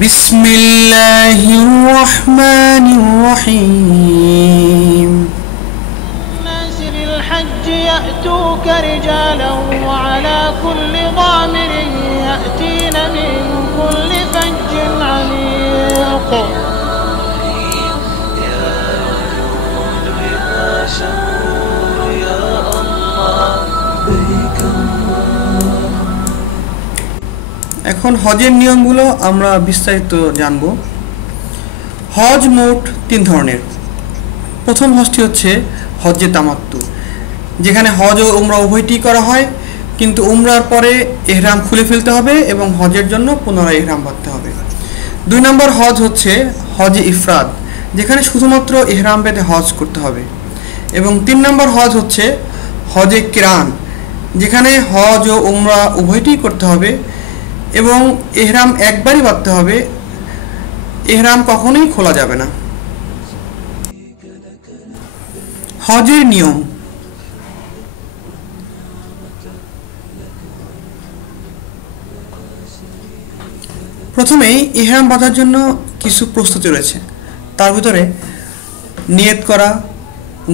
বিসমিল্লাহির রহমানির রহিম। নাসিরিল হজ্জ ইয়াতুকা রিজালান ওয়া আলা কুল্লি দামিরিন ইয়াতিনা মিন কুল্লি ফাজ্জিন আমিক। এখন হজের নিয়মগুলো আমরা বিস্তারিত জানব। হজ মোট 3 ধরনের। প্রথম হজটি হচ্ছে হজ্জে তামাত্তু, যেখানে হজ ও উমরা উভয়টি করা হয়, কিন্তু উমরার পরে ইহরাম খুলে ফেলতে হবে এবং হজের জন্য পুনরায় ইহরাম বাঁধতে হবে। 2 নম্বর হজ হচ্ছে হজে ইফরাদ, যেখানে শুধুমাত্র ইহরাম বেঁধে হজ করতে হবে। এবং 3 নম্বর হজ হচ্ছে হজে কিরান, যেখানে হজ ও উমরা উভয়টি করতে হবে এবং ইহরাম একবারই বাঁধতে হবে, ইহরাম কখনোই খোলা যাবে না। হজের নিয়ম। প্রথমেই ইহরাম বাঁধার জন্য কিছু প্রস্তুতি রয়েছে। তার ভিতরে নিয়ত করা,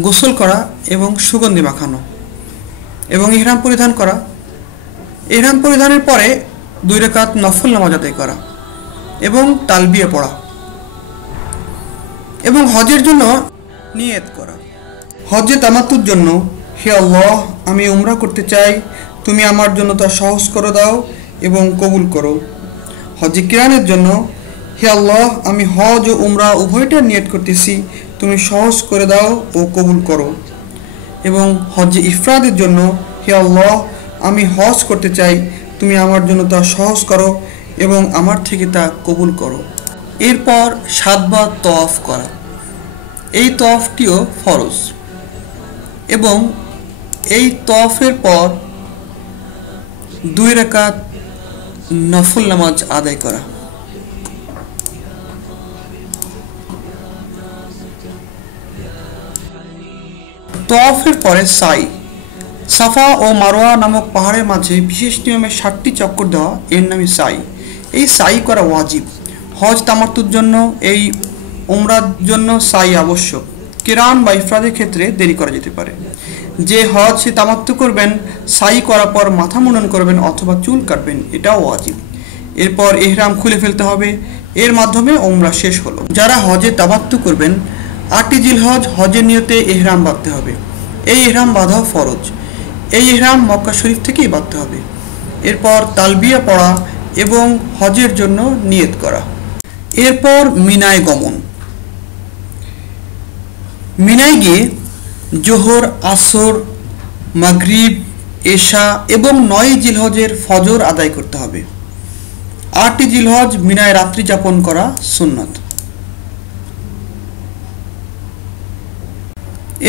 গোসল করা এবং সুগন্ধি মাখানো এবং ইহরাম পরিধান করা। ইহরাম পরিধানের পরে 2 রাকাত নফল নামাজ আদায় করা এবং তালবিয়া পড়া এবং হজের জন্য নিয়ত করা। হজ্জে তামাত্তুর জন্য, হে আল্লাহ, আমি উমরা করতে চাই, তুমি আমার জন্য তা সহজ করে দাও এবং কবুল করো। হজ্জে কিরানের জন্য, হে আল্লাহ, আমি হজ ও উমরা উভয়টা নিয়ত করতেছি, তুমি সহজ করে দাও ও কবুল করো। এবং হজ্জে ইফরাদের জন্য, হে আল্লাহ, আমি হজ করতে চাই, তুমি আমার জন্য তা সহজ করো এবং আমার থেকে তা কবুল করো। এরপর 7 বার তওয়াফ করা। এই তওয়াফটিও ফরজ এবং এই তওয়াফের পর 2 রাকাত নফল নামাজ আদায় করা। তওয়াফের পরে সাই, সাফা ও মারোয়া নামক পাহাড়ের মাঝে বিশেষ নিয়মে 7টি চক্কর দেওয়া, এর নামই সাই। এই সাই করা ওয়াজিব। হজ তামাত্তুর জন্য, এই উমরার জন্য সাই আবশ্যক। কিরান বা ইফরাদের ক্ষেত্রে দেরি করা যেতে পারে। যে হজ সে তামাত্তু করবেন, সাই করার পর মাথা মুন্ডন করবেন অথবা চুল কাটবেন, এটাও ওয়াজিব। এরপর ইহরাম খুলে ফেলতে হবে, এর মাধ্যমে উমরা শেষ হলো। যারা হজে তামাত্তু করবেন, 8টি জিলহজ হজের নিয়তে ইহরাম বাঁধতে হবে। এই ইহরাম বাঁধাও ফরজ। এই ইহরাম মক্কা শরীফ থেকেই বাঁধতে হবে। এরপর তালবিয়া পড়া এবং হজের জন্য নিয়ত করা। এরপর মিনায় গমন। মিনায় গিয়ে জোহর, আসর, মাগরিব, এশা এবং 9 জিলহজের ফজর আদায় করতে হবে। 8টি জিলহজ মিনায় রাত্রি যাপন করা সুন্নত।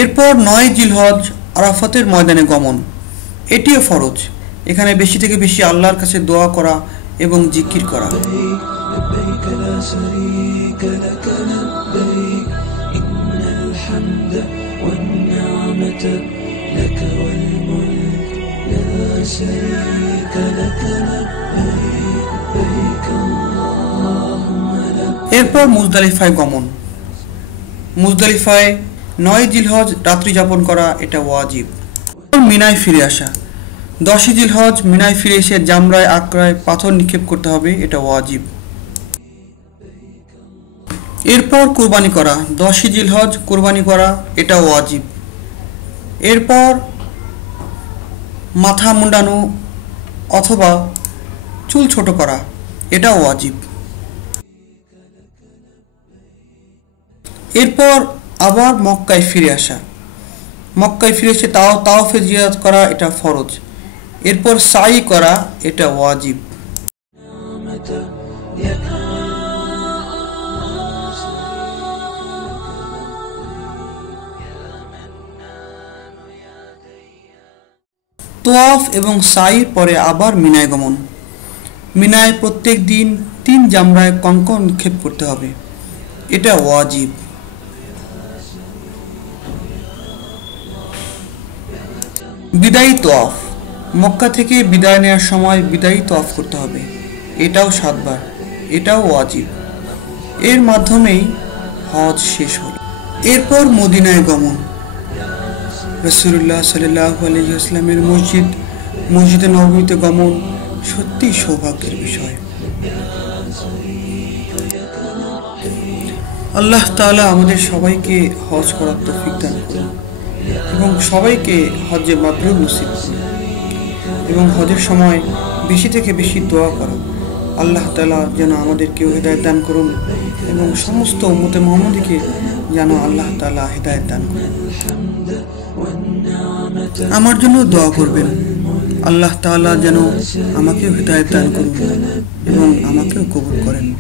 এরপর 9 জিলহজ আরাফাতের ময়দানে গমন, এটিও ফরজ। এখানে বেশি থেকে বেশি আল্লাহর কাছে দোয়া করা এবং জিকির করা। এরপর মুজদালিফায় গমন। মুজদালিফায় 9 জিলহজ রাত্রি যাপন করা, এটা ওয়াজিব। মিনায় ফিরে আসা। 10 জিলহজ মিনায় ফিরে এসে জামরায় আকরায় পাথর নিক্ষেপ করতে হবে, এটা ওয়াজিব। এরপর কুরবানি করা। 10 জিলহজ কুরবানি করা, এটা ওয়াজিব। এরপর মাথা মুন্ডানো অথবা চুল ছোট করা, এটা ওয়াজিব। এরপর আবার মক্কায় ফিরে আসা। মক্কায় ফিরে এসে তাওয়াফে জিয়ারত করা, এটা ফরজ। এরপর সাই করা, এটা ওয়াজিব। তোয়াফ এবং সাইর পরে আবার মিনায় গমন। মিনায় প্রত্যেক দিন 3 জামরায় কঙ্কর নিক্ষেপ করতে হবে, এটা ওয়াজিব। বিদায়ী তোয়াফ। মক্কা থেকে বিদায় নেওয়ার সময় বিদায়ী তোয়াফ করতে হবে, এটাও 7 বার। এটাও ওয়াজিব। এর মাধ্যমেই হজ শেষ হলো। এরপর মদিনায় গমন। রাসূলুল্লাহ সাল্লাল্লাহু আলাইহি ওয়াসাল্লামের মসজিদে নববীতে গমন সত্যি সৌভাগ্যের বিষয়। আল্লাহ তাআলা আমাদের সবাইকে হজ করার তৌফিক দান করুন এবং সবাইকে হজ্জে মাবরুর নসিব করুন এবং হজের সময় বেশি থেকে বেশি দোয়া করুন। আল্লাহ তাআলা যেন আমাদেরকে হিদায়াত দান করুন এবং সমস্ত উম্মতে মুহাম্মদীকে যেন আল্লাহ তাআলা হিদায়াত দান করুন। আমার জন্য দোয়া করবেন, আল্লাহ তাআলা যেন আমাকেও হিদায়াত দান করুন এবং আমাকেও কবুল করেন।